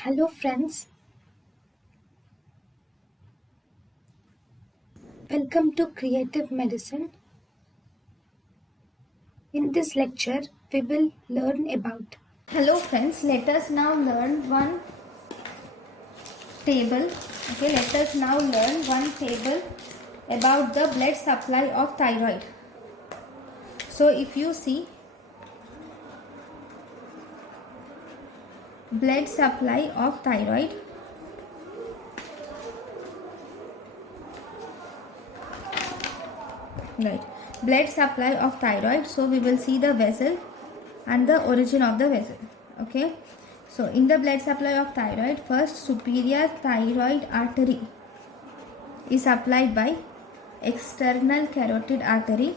Hello friends, welcome to Creative Medicine. In this lecture, we will learn about. Hello friends, let us now learn one table. Okay, let us now learn one table about the blood supply of thyroid. So if you see blood supply of thyroid, right, blood supply of thyroid, so we will see the vessel and the origin of the vessel. Okay, so in the blood supply of thyroid, first superior thyroid artery is supplied by external carotid artery.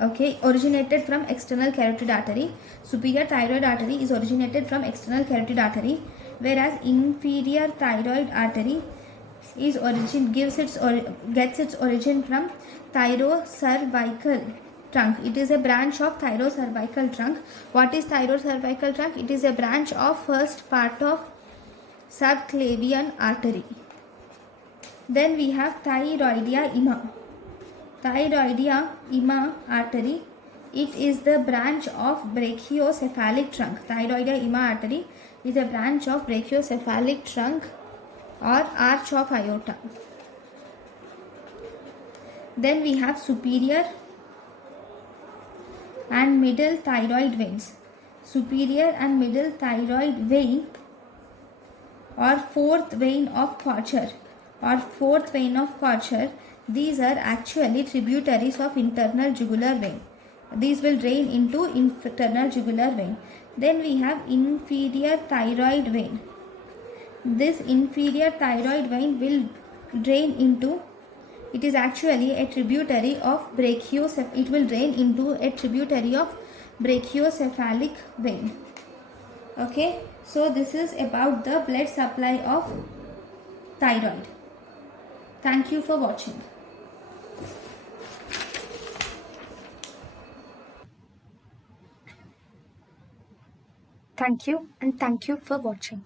Okay, originated from external carotid artery. Superior thyroid artery is originated from external carotid artery, whereas inferior thyroid artery is gets its origin from thyrocervical trunk. It is a branch of thyrocervical trunk. What is thyrocervical trunk? It is a branch of first part of subclavian artery. Then we have thyroidea ima. Thyroidea ima artery. It is the branch of brachiocephalic trunk. Thyroidea ima artery is a branch of brachiocephalic trunk or arch of aorta. Then we have superior and middle thyroid veins. Superior and middle thyroid vein or fourth vein of Kocher these are actually tributaries of internal jugular vein. These will drain into internal jugular vein. Then we have inferior thyroid vein. This inferior thyroid vein will drain into, it is actually a tributary of it will drain into a tributary of brachiocephalic vein. Okay, so this is about the blood supply of thyroid. Thank you for watching. Thank you and thank you for watching.